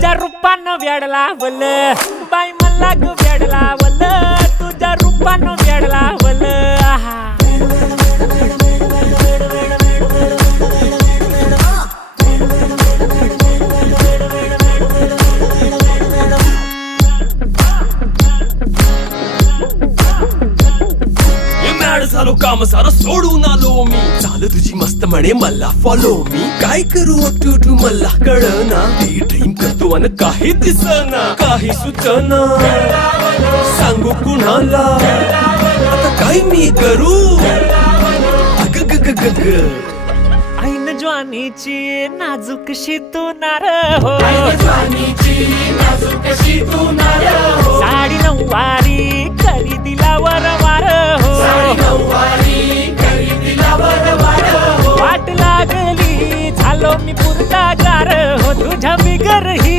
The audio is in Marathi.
तुझ्या रूपानं वेड लावल बाई मला ग वेड लावल तुझ्या रूपानं वेड लावल आहा झालो काम सारं सोडून आलो मी चाल तुझी मस्त म्हणे मला फॉलो मी काय करू टू मला कळना ती ड्रीम करतो अन काही दिसना काही सुचना सांगू कुणाला आता काय मी करू अग ग ग ग ग ऐन ज्वानीची नाजूकशी तू नार हो साडी नऊवारी करी दिला वरवार हो वाट लागली झालो मी पुरता गार हो तुझ्या बिगर ही